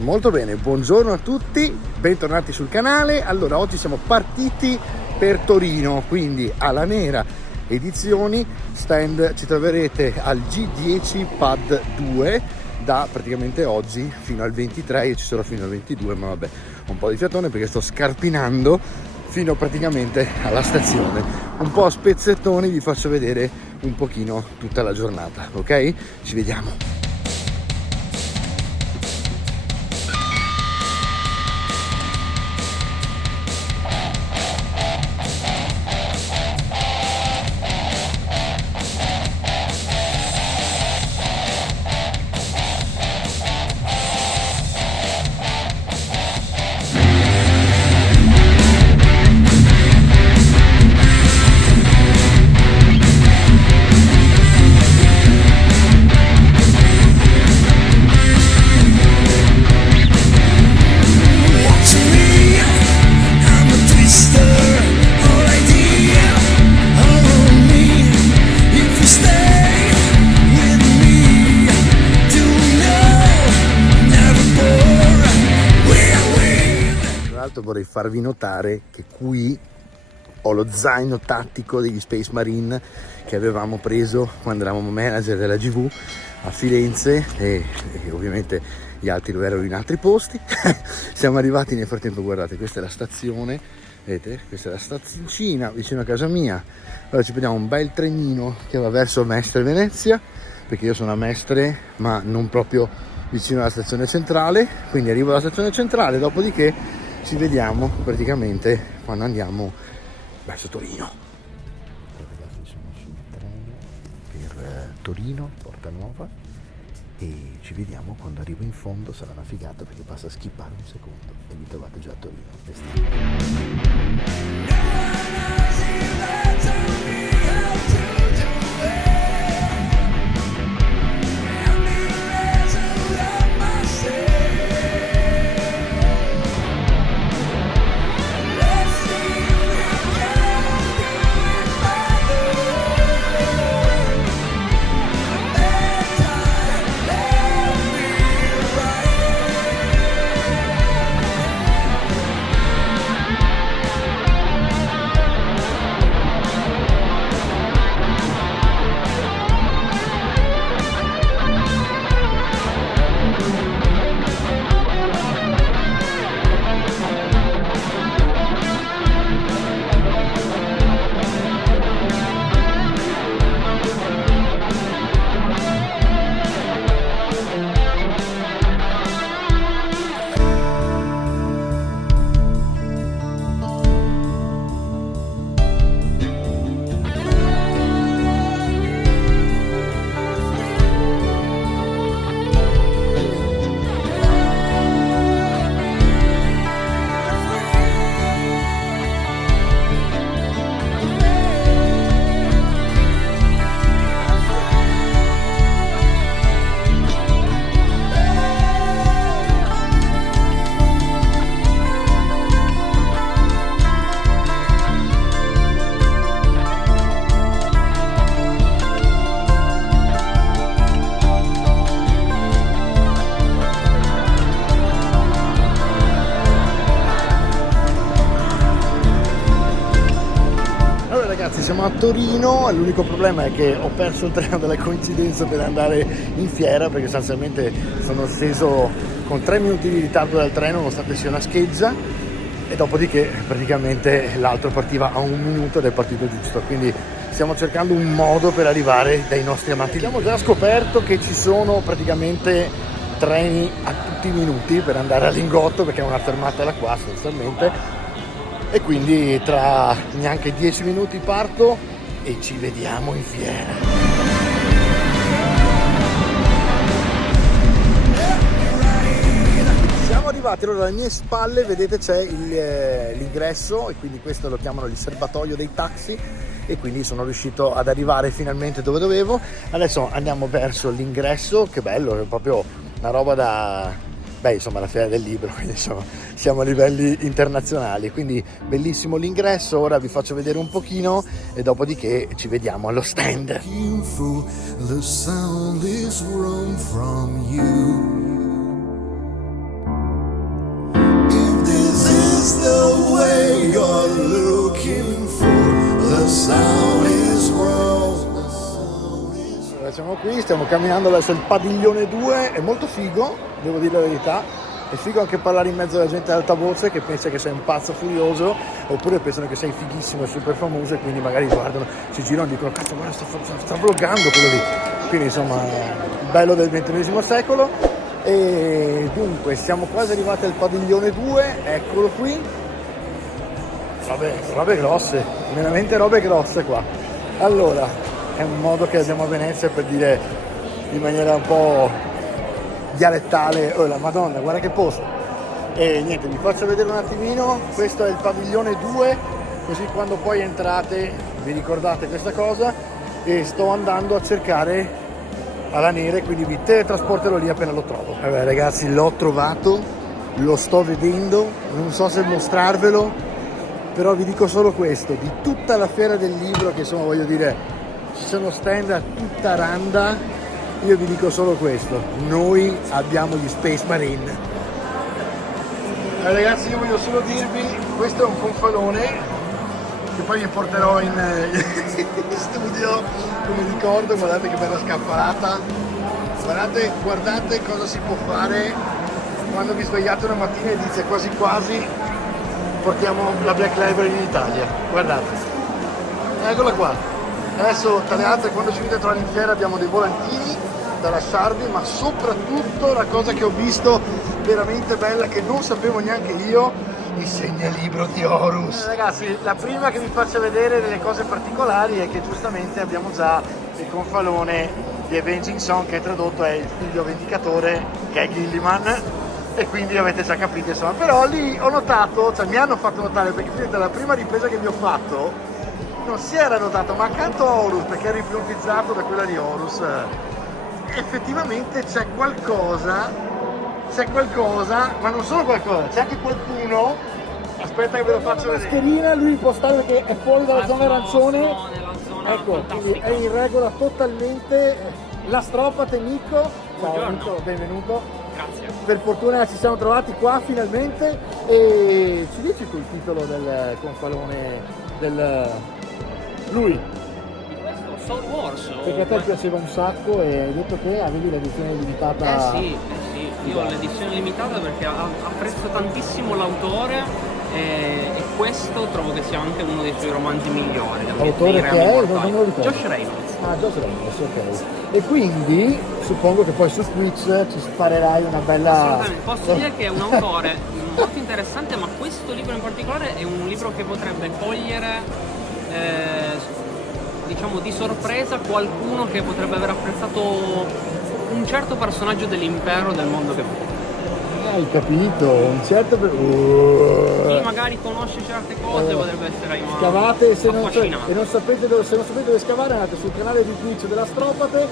Molto bene, buongiorno a tutti, bentornati sul canale. Allora, oggi siamo partiti per Torino, quindi alla Nera Edizioni, stand ci troverete al G10 Pad 2 da praticamente oggi fino al 23. Io ci sarò fino al 22, ma vabbè, ho un po' di fiatone perché sto scarpinando fino praticamente alla stazione. Un po' a spezzettoni vi faccio vedere un pochino tutta la giornata, ok? Ci vediamo. Vorrei farvi notare che qui ho lo zaino tattico degli Space Marine che avevamo preso quando eravamo manager della GV a Firenze e ovviamente gli altri lo erano in altri posti. Siamo arrivati nel frattempo, guardate, questa è la stazione, vedete, questa è la stazioncina vicino a casa mia. Allora ci prendiamo un bel trenino che va verso Mestre Venezia, perché io sono a Mestre ma non proprio vicino alla stazione centrale, quindi arrivo alla stazione centrale, dopodiché ci vediamo praticamente quando andiamo verso Torino. Ragazzi, sono sul treno per Torino, Porta Nuova, e ci vediamo quando arrivo in fondo. Sarà una figata perché basta skippare un secondo e mi trovate già a Torino. Siamo a Torino, l'unico problema è che ho perso il treno della coincidenza per andare in fiera, perché sostanzialmente sono sceso con 3 minuti di ritardo dal treno nonostante sia una scheggia, e dopodiché praticamente l'altro partiva a 1 minuto ed è partito giusto, quindi stiamo cercando un modo per arrivare dai nostri amati. Abbiamo già scoperto che ci sono praticamente treni a tutti i minuti per andare a Lingotto, perché è una fermata da qua sostanzialmente, e quindi tra neanche 10 minuti parto e ci vediamo in fiera. Siamo arrivati, allora alle mie spalle vedete c'è l'ingresso, e quindi questo lo chiamano il serbatoio dei taxi, e quindi sono riuscito ad arrivare finalmente dove dovevo. Adesso andiamo verso l'ingresso, che bello, è proprio una roba da... Beh, insomma, la fiera del libro, quindi insomma, siamo a livelli internazionali, quindi bellissimo l'ingresso. Ora vi faccio vedere un pochino e dopodiché ci vediamo allo stand. Siamo qui, stiamo camminando verso il padiglione 2, è molto figo, devo dire la verità. È figo anche parlare in mezzo alla gente ad alta voce che pensa che sei un pazzo furioso, oppure pensano che sei fighissimo e super famoso, e quindi magari guardano, si girano e dicono cazzo, guarda, sta vloggando quello lì. Quindi insomma, il bello del XXI secolo. E dunque siamo quasi arrivati al padiglione 2, eccolo qui. Vabbè, robe grosse, veramente robe grosse qua. Allora, è un modo che abbiamo a Venezia per dire in maniera un po' dialettale, oh la madonna, guarda che posto. E niente, vi faccio vedere un attimino. Questo è il padiglione 2, così quando poi entrate vi ricordate questa cosa. E sto andando a cercare alla nere, quindi vi teletrasporterò lì appena lo trovo. Vabbè ragazzi, l'ho trovato, lo sto vedendo, non so se mostrarvelo, però vi dico solo questo: di tutta la fiera del libro, che insomma voglio dire ci sono stand a tutta randa, io vi dico solo questo: noi abbiamo gli Space Marine. Ragazzi, io voglio solo dirvi, questo è un gonfalone che poi vi porterò in studio come ricordo. Guardate che bella scappata, guardate cosa si può fare quando vi svegliate una mattina e dice quasi quasi portiamo la Black Library in Italia. Guardate, eccola qua. Adesso tra le altre, quando ci vedete trovare in fiera, abbiamo dei volantini da lasciarvi, ma soprattutto la cosa che ho visto veramente bella, che non sapevo neanche io, il segnalibro di Horus. Ragazzi, la prima che vi faccio vedere delle cose particolari è che giustamente abbiamo già il gonfalone di Avenging Song, che tradotto è il figlio vendicatore, che è Gilliman, e quindi avete già capito insomma. Però lì ho notato, cioè mi hanno fatto notare, perché dalla prima ripresa che vi ho fatto non si era notato, ma accanto a Horus, perché è riplombizzato da quella di Horus, effettivamente c'è qualcosa, ma non solo qualcosa, c'è anche qualcuno. Aspetta che ve lo faccio vedere. La mascherina lui può stare perché è fuori dalla zona arancione, ecco, quindi è in regola totalmente. L'astropate Nico, ciao Nico, benvenuto. Grazie. Per fortuna ci siamo trovati qua finalmente. E ci dici tu il titolo del gonfalone del lui? Questo Star Wars. Perché a te piaceva un sacco e hai detto che avevi l'edizione limitata. Sì, io ho l'edizione limitata perché apprezzo tantissimo l'autore e questo trovo che sia anche uno dei suoi romanzi migliori. L'autore che è? Non lo ricordo. Josh Reynolds. Ah, Josh Reynolds, ok. E quindi suppongo che poi su Twitch ci sparerai una bella... Assolutamente, posso dire che è un autore molto interessante, ma questo libro in particolare è un libro che potrebbe cogliere diciamo di sorpresa qualcuno che potrebbe aver apprezzato un certo personaggio dell'impero del mondo che fu. Hai capito, un certo... Chi magari conosce certe cose potrebbe essere scavate, se non sapete dove scavare, andate sul canale di Twitch dell'Astropate,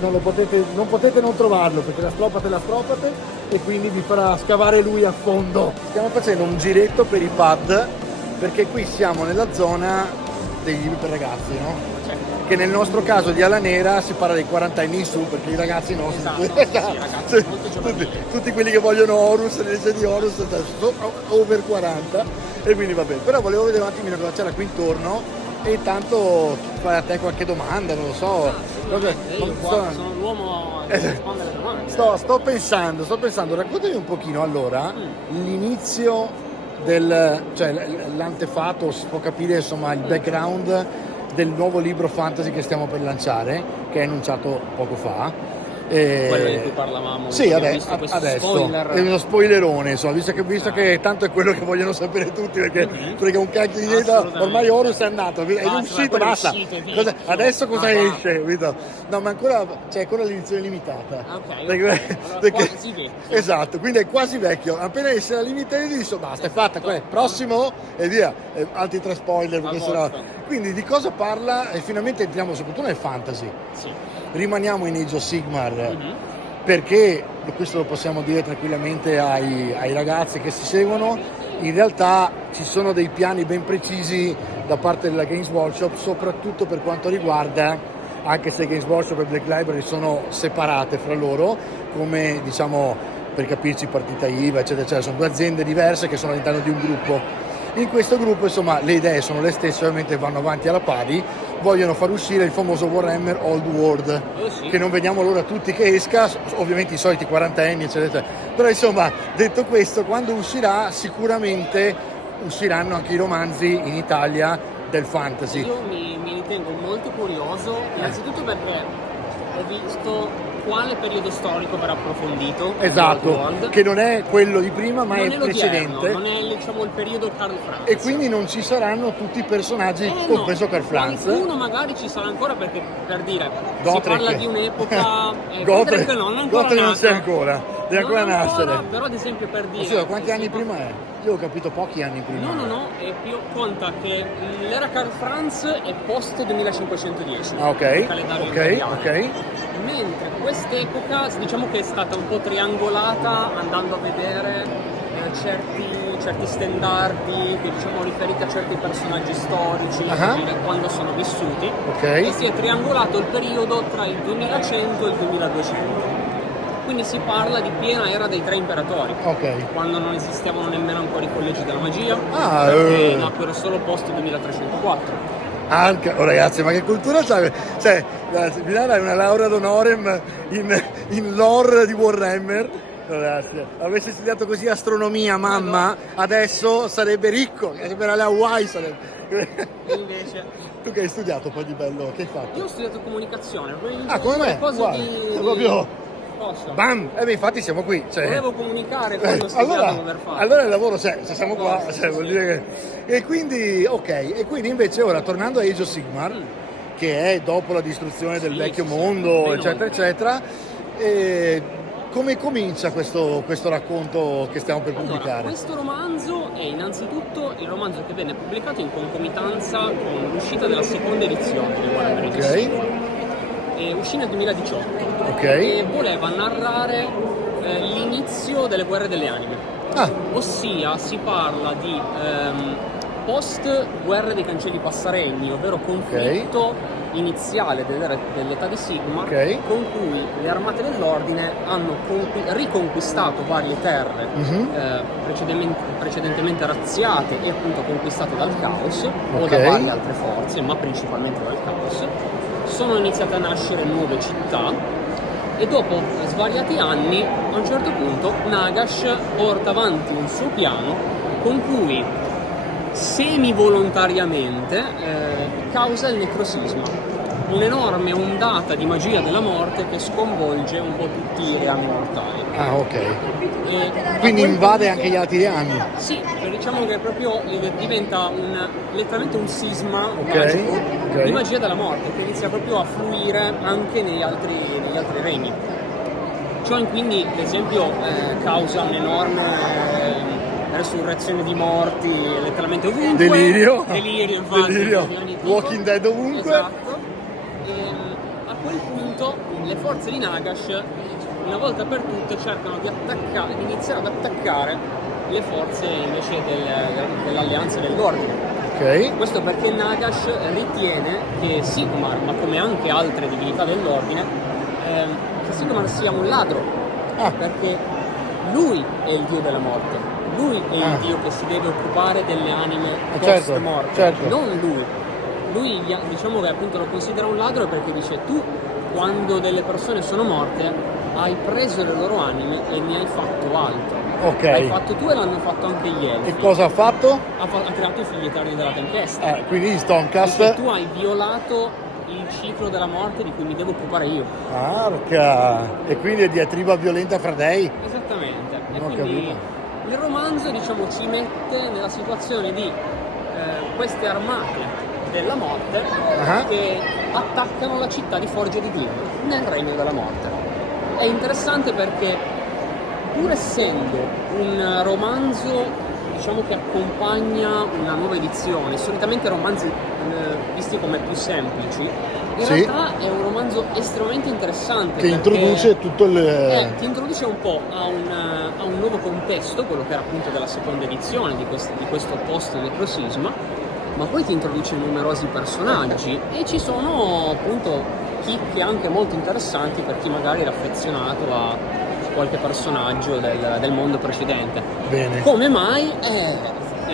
non potete non trovarlo, perché l'Astropate è l'Astropate e quindi vi farà scavare lui a fondo. Stiamo facendo un giretto per i pub, perché qui siamo nella zona dei libri per ragazzi, no? Che nel nostro caso di Ala Nera si parla dei 40 anni in su, perché i ragazzi no, ragazzi, tutti quelli che vogliono Horus, le leggi di Horus sono over 40, e quindi vabbè. Però volevo vedere un attimino cosa c'era qui intorno e intanto fare a te qualche domanda, non lo so. Sono l'uomo che risponde alle domande. Sto pensando, raccontami un pochino allora l'inizio cioè l'antefatto, si può capire insomma il background del nuovo libro fantasy che stiamo per lanciare, che è annunciato poco fa. Quello di cui parlavamo. Sì, adesso spoiler. È uno spoilerone, insomma, visto che tanto è quello che vogliono sapere tutti, perché un cacchio di idea, ormai Horus è andato, è uscito, basta. Adesso cosa esce? No, ma ancora c'è ancora l'edizione limitata. Perché esatto, quindi è quasi vecchio. Appena esce la limited edition, basta, è fatta, prossimo e via. Altri 3 spoiler, perché sennò. Quindi di cosa parla? E finalmente entriamo soprattutto nel fantasy. Sì. Rimaniamo in Age of Sigmar, perché, e questo lo possiamo dire tranquillamente ai ragazzi che si seguono, in realtà ci sono dei piani ben precisi da parte della Games Workshop, soprattutto per quanto riguarda, anche se Games Workshop e Black Library sono separate fra loro, come diciamo per capirci partita IVA eccetera eccetera, sono 2 aziende diverse che sono all'interno di un gruppo. In questo gruppo, insomma, le idee sono le stesse, ovviamente vanno avanti alla pari, vogliono far uscire il famoso Warhammer Old World, sì. che non vediamo l'ora tutti che esca, ovviamente i soliti 40enni, eccetera. Però insomma, detto questo, quando uscirà sicuramente usciranno anche i romanzi in Italia del fantasy. Io mi ritengo molto curioso, innanzitutto perché ho visto quale periodo storico verrà approfondito. Esatto, che non è quello di prima, ma non è precedente. Non è, diciamo, il periodo Karl Franz. E quindi non ci saranno tutti i personaggi, compreso Karl Franz. Qualcuno magari ci sarà ancora, perché per dire, Gotrek. Si parla di un'epoca... Gotrek non c'è ancora, deve ancora nascere. Però ad esempio per dire... Quanti anni prima è? Io ho capito pochi anni prima. No, e più conta che l'era Karl Franz è post 2510. Ah, ok. Mentre quest'epoca diciamo che è stata un po' triangolata, andando a vedere certi standardi che diciamo riferiti a certi personaggi storici, quando sono vissuti, e si è triangolato il periodo tra il 2100 e il 2200. Quindi si parla di piena era dei tre imperatori, quando non esistevano nemmeno ancora i collegi della magia, perché nacquero solo post 2304. Ragazzi, ma che cultura c'ha? Cioè, Milano è una laurea d'honorem in lore di Warhammer. Ragazzi, avessi studiato così astronomia, mamma, adesso sarebbe ricco, sarebbe alle Hawaii, sarebbe. Invece. Tu che hai studiato poi di bello? Che hai fatto? Io ho studiato comunicazione. Come me? Proprio. Bam! Infatti siamo qui. Volevo comunicare quello studiato per fare. Allora il lavoro c'è, se siamo qua, vuol dire che. E quindi, e quindi invece ora tornando a Age of Sigmar, che è dopo la distruzione del vecchio mondo, eccetera, eccetera, come comincia questo racconto che stiamo per pubblicare? Questo romanzo è innanzitutto il romanzo che venne pubblicato in concomitanza con l'uscita della seconda edizione di Warhammer Age of Sigmar. Uscì nel 2018 e voleva narrare l'inizio delle guerre delle anime, ossia si parla di post guerra dei cancelli passaregni, ovvero conflitto iniziale dell'età di Sigmar, con cui le armate dell'ordine hanno riconquistato varie terre precedentemente razziate e appunto conquistate dal caos o da varie altre forze, ma principalmente dal caos. Sono iniziate a nascere nuove città e dopo svariati anni a un certo punto Nagash porta avanti un suo piano con cui semivolontariamente causa il necrosisma, un'enorme ondata di magia della morte che sconvolge un po' tutti i reami mortali. Quindi invade anche gli altri reami? Sì, diciamo che proprio diventa letteralmente un sisma magico di magia della morte che inizia proprio a fluire anche negli altri regni. Ciò quindi, ad esempio, causa un'enorme resurrezione di morti letteralmente ovunque. Delirio, infatti. Walking Dead ovunque. Esatto. E a quel punto le forze di Nagash, una volta per tutte, cercano di iniziare ad attaccare le forze invece dell'alleanza dell'ordine. Questo perché Nagash ritiene che Sigmar, ma come anche altre divinità dell'ordine, che Sigmar sia un ladro, perché lui è il dio della morte, lui è il dio che si deve occupare delle anime post morte, non lui. Lui diciamo che appunto lo considera un ladro perché dice: tu quando delle persone sono morte hai preso le loro anime e ne hai fatto altro. L'hai fatto tu e l'hanno fatto anche gli elfi. E cosa ha fatto? Ha creato i figli eterni della tempesta. Quindi gli Stormcast. Perché tu hai violato il ciclo della morte di cui mi devo occupare io. E quindi è diatriba violenta fra dei? Esattamente. E quindi il romanzo, diciamo, ci mette nella situazione di queste armate della morte che attaccano la città di Forge di Dim nel regno della morte. È interessante perché, pur essendo un romanzo, diciamo, che accompagna una nuova edizione, solitamente romanzi visti come più semplici, in realtà è un romanzo estremamente interessante che introduce tutto il... ti introduce un po' a un nuovo contesto, quello che era appunto della seconda edizione di questo post-necrosisma, ma poi ti introduce numerosi personaggi e ci sono appunto chicche anche molto interessanti per chi magari era affezionato a qualche personaggio del mondo precedente. Bene. Come mai?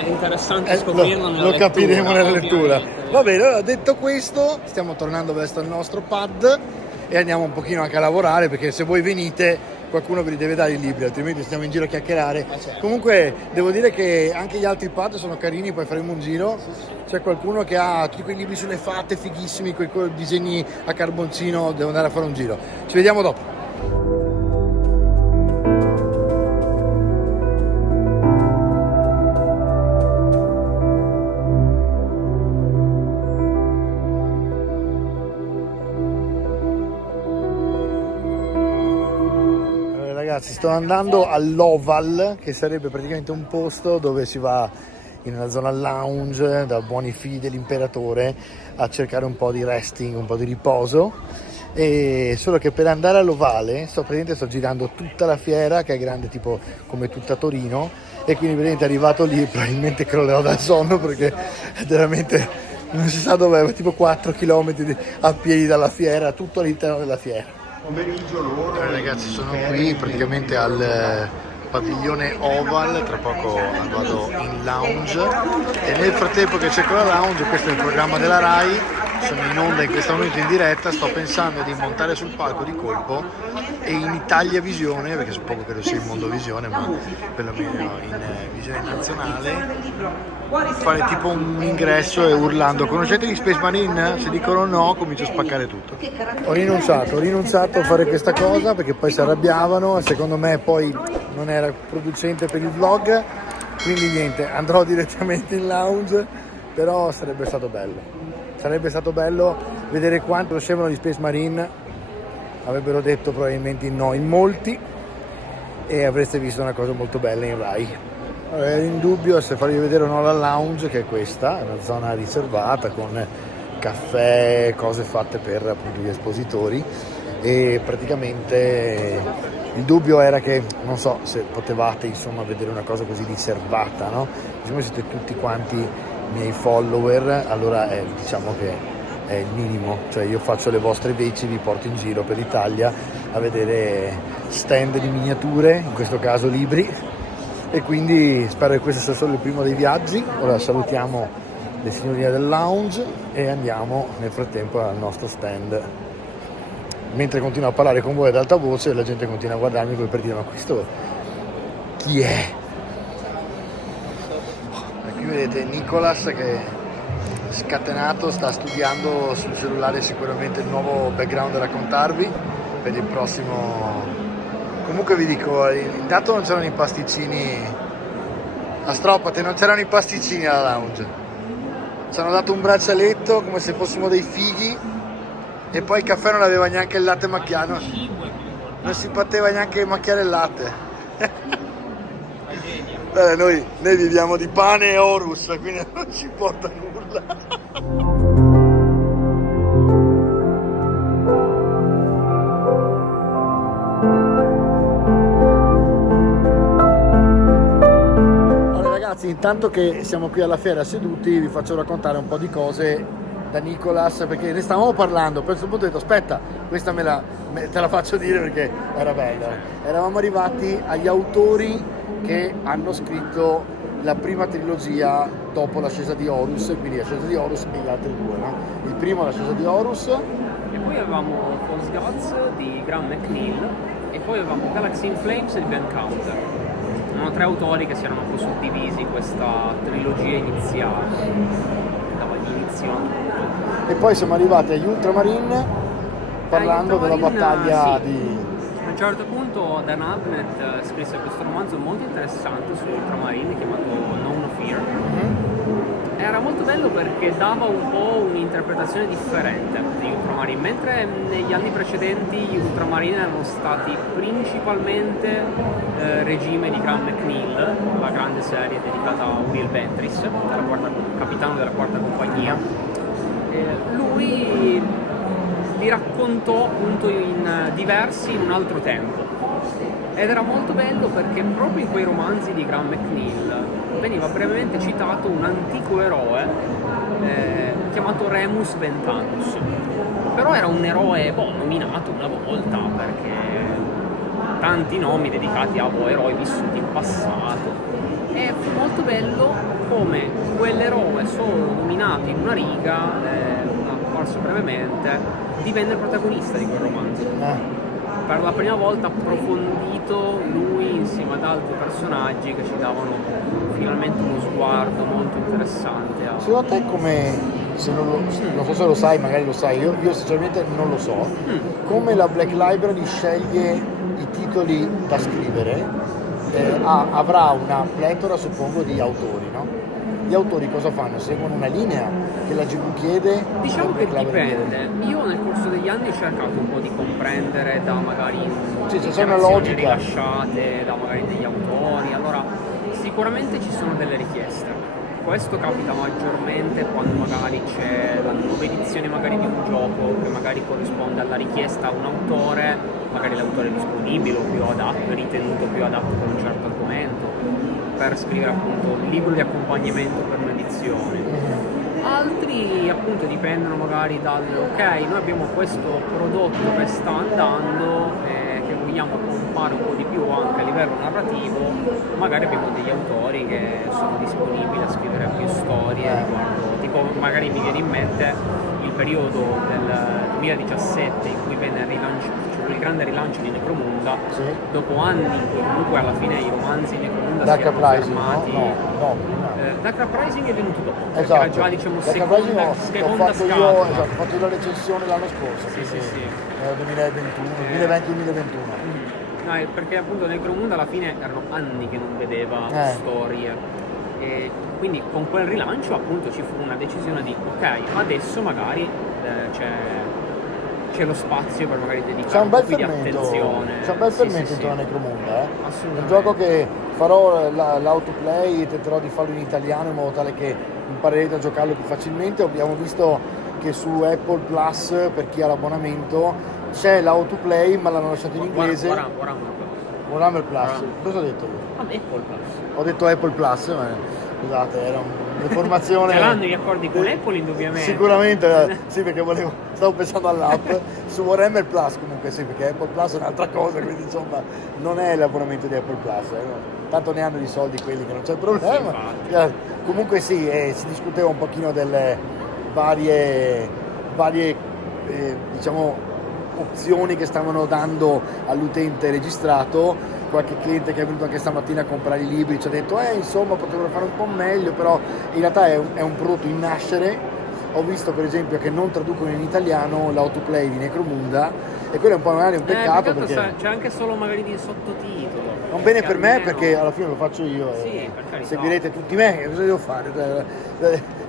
è interessante scoprirlo nella lo lettura, capiremo nella lettura. ovviamente. Va bene, allora detto questo, stiamo tornando verso il nostro pad e andiamo un pochino anche a lavorare, perché se voi venite qualcuno ve li deve dare i libri, altrimenti stiamo in giro a chiacchierare. Certo. Comunque devo dire che anche gli altri pad sono carini, poi faremo un giro. C'è qualcuno che ha tutti quei libri sulle fate fighissimi, quei disegni a carboncino, devo andare a fare un giro. Ci vediamo dopo. Ragazzi, sto andando all'Oval, che sarebbe praticamente un posto dove si va in una zona lounge da buoni figli dell'imperatore a cercare un po' di resting, un po' di riposo. E solo che per andare all'Ovale sto girando tutta la fiera, che è grande tipo come tutta Torino, e quindi praticamente arrivato lì probabilmente crollerò dal sonno, perché è veramente non si sa dov'è, tipo 4 km a piedi dalla fiera, tutto all'interno della fiera. Pomeriggio loro. Ragazzi, sono qui praticamente al padiglione Oval, tra poco vado in lounge e nel frattempo che cerco la lounge, questo è il programma della Rai, sono in onda in questo momento in diretta, sto pensando di montare sul palco di colpo e in Italia Visione, perché suppongo che lo sia in Mondovisione, ma perlomeno in visione nazionale, fare tipo un ingresso e urlando "conoscete gli Space Marine?" Se dicono no comincio a spaccare tutto. Ho rinunciato a fare questa cosa perché poi si arrabbiavano e secondo me poi non era producente per il vlog, quindi niente, andrò direttamente in lounge, però sarebbe stato bello vedere quanto conoscevano gli Space Marine. Avrebbero detto probabilmente no in molti e avreste visto una cosa molto bella in Rai. Ero in dubbio se farvi vedere o no la lounge, che è questa, è una zona riservata con caffè, cose fatte per appunto gli espositori, e praticamente il dubbio era che non so se potevate insomma vedere una cosa così riservata, no? Diciamo siete tutti quanti miei follower, allora diciamo che è il minimo, cioè io faccio le vostre veci, vi porto in giro per l'Italia a vedere stand di miniature, in questo caso libri, e quindi spero che questo sia solo il primo dei viaggi. Ora salutiamo le signorine del lounge e andiamo nel frattempo al nostro stand, mentre continuo a parlare con voi ad alta voce e la gente continua a guardarmi come per dire "ma questo chi è?". E qui vedete Nicolas che scatenato sta studiando sul cellulare sicuramente il nuovo background da raccontarvi per il prossimo. Comunque vi dico, intanto non c'erano i pasticcini a Stropate, non c'erano i pasticcini alla lounge, ci hanno dato un braccialetto come se fossimo dei fighi e poi il caffè non aveva neanche il latte macchiato, non si poteva neanche macchiare il latte. Noi viviamo di pane e Horus, quindi non ci porta nulla. Allora ragazzi, intanto che siamo qui alla fiera seduti, vi faccio raccontare un po' di cose da Nicolas, perché ne stavamo parlando, poi a questo punto ho detto aspetta, questa te la faccio dire perché era bella. Eravamo arrivati agli autori che hanno scritto la prima trilogia dopo l'ascesa di Horus, quindi l'ascesa di Horus e gli altri due, no? Il primo l'ascesa di Horus, E poi avevamo False Gods di Graham McNeill e poi avevamo Galaxy in Flames di Ben Counter. Erano 3 autori che si erano un po' suddivisi in questa trilogia iniziale, dava l'inizio a tutto. e poi siamo arrivati agli Ultramarine parlando della battaglia sì. di... A un certo punto Dan Abnett scrisse questo romanzo molto interessante su Ultramarine chiamato Known Fear. Era molto bello perché dava un po' un'interpretazione differente di Ultramarine, mentre negli anni precedenti gli Ultramarine erano stati principalmente regime di Graham McNeill, la grande serie dedicata a Uriel Ventris, capitano della quarta compagnia. Lui li raccontò appunto in diversi in un altro tempo ed era molto bello perché proprio in quei romanzi di Graham McNeill veniva brevemente citato un antico eroe chiamato Remus Ventanus, però era un eroe nominato una volta perché tanti nomi dedicati a eroi vissuti in passato, e fu molto bello come quell'eroe solo nominato in una riga, apparso brevemente, divenne il protagonista di quel romanzo. Per la prima volta approfondito lui insieme ad altri personaggi che ci davano finalmente uno sguardo molto interessante. Secondo te come, se non so se lo sai, magari lo sai, io sinceramente non lo so, come la Black Library sceglie i titoli da scrivere, avrà una pletora, suppongo, di autori, no? Gli autori cosa fanno? Seguono una linea che la GV chiede? Diciamo che dipende. Io nel corso degli anni ho cercato un po' di comprendere da magari c'è una logica rilasciate da magari degli autori. Allora, sicuramente ci sono delle richieste. Questo capita maggiormente quando magari c'è la nuova edizione magari di un gioco che magari corrisponde alla richiesta a un autore, magari l'autore disponibile o più adatto, ritenuto più adatto per un certo argomento, per scrivere appunto un libro di accompagnamento per un'edizione. Altri appunto dipendono magari dal ok, noi abbiamo questo prodotto che sta andando e che vogliamo pompare un po' di più anche a livello narrativo, magari abbiamo degli autori che sono disponibili a scrivere più storie riguardo, tipo magari mi viene in mente il periodo del 2017 in cui venne il grande rilancio di Necromunda, dopo anni in cui comunque alla fine i romanzi di Necromunda si erano fermati. Dark Uprising è venuto dopo, perché era già diciamo seconda scatola. Ho fatto io la recensione l'anno scorso, nel 2020-2021. No, perché appunto Necromunda alla fine erano anni che non vedeva storie. E quindi con quel rilancio appunto ci fu una decisione di ok, adesso magari c'è lo spazio per magari dedicare un po' più di attenzione. C'è un bel fermento intorno a Necromunda, Assolutamente. Un gioco che farò l'autoplay, tenterò di farlo in italiano in modo tale che imparerete a giocarlo più facilmente. Abbiamo visto che su Apple Plus, per chi ha l'abbonamento, c'è l'autoplay ma l'hanno lasciato in inglese. Warhammer Plus. Cosa ho detto io? Apple Plus. Ho detto Apple Plus, ma scusate, era un'informazione. Ce l'hanno gli accordi con Apple indubbiamente. Sicuramente, sì, perché stavo pensando all'app. Su Warhammer Plus comunque sì, perché Apple Plus è un'altra cosa, quindi insomma non è l'abbonamento di Apple Plus. Tanto ne hanno di soldi quelli che non c'è problema. Comunque sì, si discuteva un pochino delle varie diciamo opzioni che stavano dando all'utente registrato. Qualche cliente che è venuto anche stamattina a comprare i libri ci ha detto insomma potrebbero fare un po' meglio, però in realtà è un prodotto in nascere. Ho visto per esempio che non traducono in italiano l'autoplay di Necromunda e quello è un po' magari un peccato perché c'è anche solo magari di sottotitolo. Non bene per me perché alla fine lo faccio io e seguirete tutti me, cosa devo fare?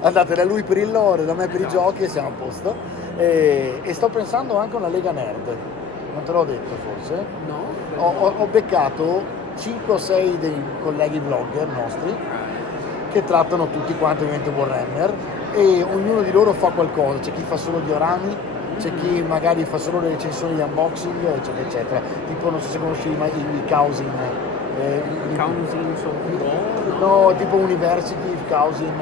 Andate da lui per il lore, da me per i giochi e siamo a posto. E sto pensando anche a una Lega Nerd, non te l'ho detto forse? No. Ho beccato 5 o 6 dei colleghi vlogger nostri che trattano tutti quanti ovviamente Warhammer e ognuno di loro fa qualcosa, c'è chi fa solo diorami, c'è chi magari fa solo le recensioni di unboxing eccetera eccetera, tipo non so se conosci i Kausin. Kausin no, tipo University of Kausin,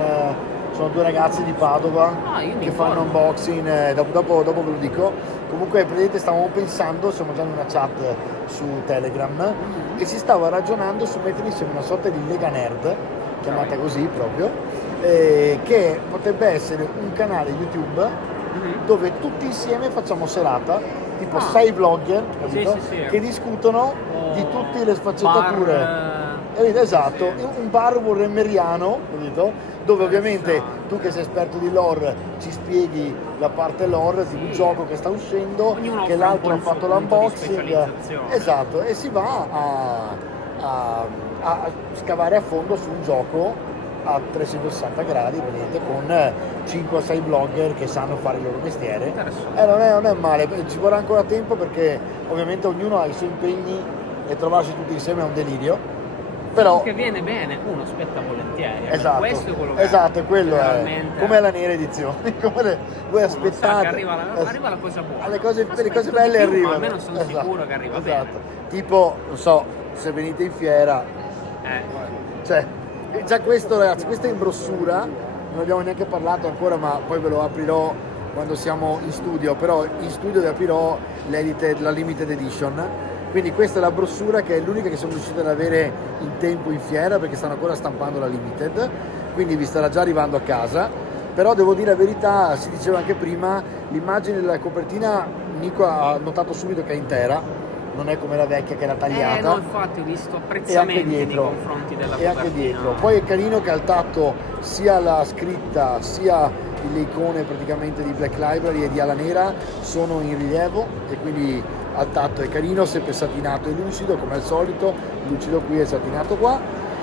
sono due ragazzi di Padova che fanno unboxing, dopo ve lo dico. Comunque praticamente stavamo pensando, siamo già in una chat su Telegram e si stava ragionando su mettere insieme una sorta di Lega Nerd, chiamata così proprio, che potrebbe essere un canale YouTube dove tutti insieme facciamo serata, tipo 6 vlogger, capito? Che discutono di tutte le sfaccettature. Esatto, un bar warhammeriano, capito? Dove ovviamente tu che sei esperto di lore ci spieghi la parte lore di un gioco che sta uscendo, ognuno che l'altro ha fatto l'unboxing, esatto, e si va a scavare a fondo su un gioco a 360 gradi praticamente con 5 o 6 blogger che sanno fare il loro mestiere. Non è male, ci vorrà ancora tempo perché ovviamente ognuno ha i suoi impegni e trovarsi tutti insieme è un delirio. Però che viene bene, uno aspetta volentieri. Esatto, questo è quello che esatto, quello è. Come la nera edizione, voi aspettate. Che arriva la cosa buona. Le cose belle arrivano. Almeno sono sicuro che arriva bene. Tipo, non so, se venite in fiera, cioè, già questo ragazzi, questa è in brossura, non abbiamo neanche parlato ancora, ma poi ve lo aprirò quando siamo in studio, però in studio vi aprirò la limited edition. Quindi questa è la brossura, che è l'unica che siamo riusciti ad avere in tempo in fiera, perché stanno ancora stampando la limited, quindi vi starà già arrivando a casa. Però devo dire la verità, si diceva anche prima, l'immagine della copertina Nico ha notato subito che è intera, non è come la vecchia che era tagliata. No, infatti ho visto apprezzamenti nei confronti della copertina. E anche dietro. Poi è carino che al tatto sia la scritta sia le icone praticamente di Black Library e di Ala Nera sono in rilievo, e quindi al tatto è carino, sempre satinato e lucido come al solito, lucido qui e satinato qua.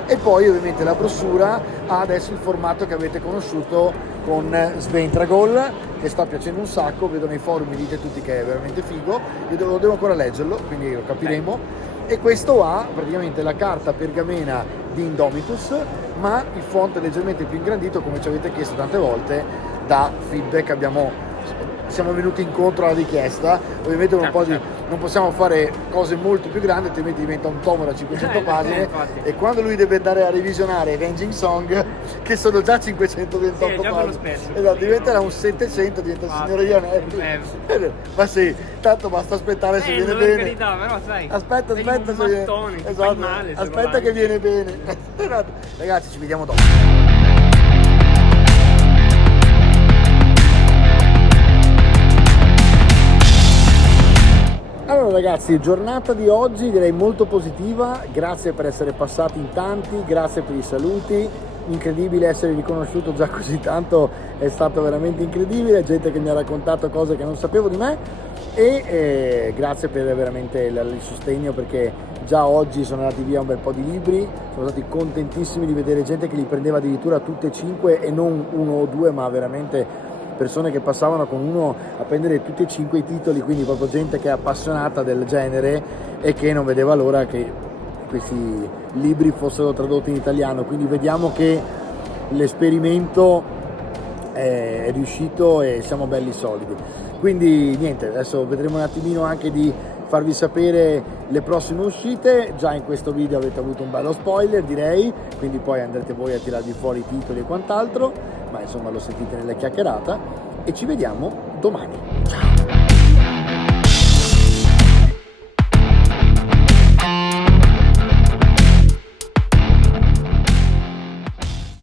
E poi ovviamente la brossura ha adesso il formato che avete conosciuto con Sventragol, che sta piacendo un sacco, vedo nei forum, mi dite tutti che è veramente figo, io devo ancora leggerlo, quindi lo capiremo. E questo ha praticamente la carta pergamena di Indomitus, ma il font è leggermente più ingrandito, come ci avete chiesto tante volte da feedback. Siamo venuti incontro alla richiesta, ovviamente non possiamo fare cose molto più grandi, altrimenti diventa un tomo da 500 pagine, e quando lui deve andare a revisionare Avenging Song, che sono già 528 pagine, esatto, diventerà un 700, diventa il Signore degli Anelli. Ma sì, tanto basta aspettare se viene bene. Verità, però, sai, aspetta mattone, esatto, male, aspetta che viene bene. Ragazzi, ci vediamo dopo. Allora ragazzi, giornata di oggi direi molto positiva, grazie per essere passati in tanti, grazie per i saluti, incredibile essere riconosciuto già così tanto, è stato veramente incredibile, gente che mi ha raccontato cose che non sapevo di me, e grazie per veramente il sostegno, perché già oggi sono andati via un bel po' di libri, sono stati contentissimi di vedere gente che li prendeva addirittura tutte e 5 e non uno o due, ma veramente persone che passavano con uno a prendere tutti e 5 i titoli, quindi proprio gente che è appassionata del genere e che non vedeva l'ora che questi libri fossero tradotti in italiano. Quindi vediamo che l'esperimento è riuscito e siamo belli solidi. Quindi niente, adesso vedremo un attimino anche di farvi sapere le prossime uscite. Già in questo video avete avuto un bello spoiler, direi, quindi poi andrete voi a tirarvi fuori i titoli e quant'altro, ma insomma lo sentite nella chiacchierata, e ci vediamo domani.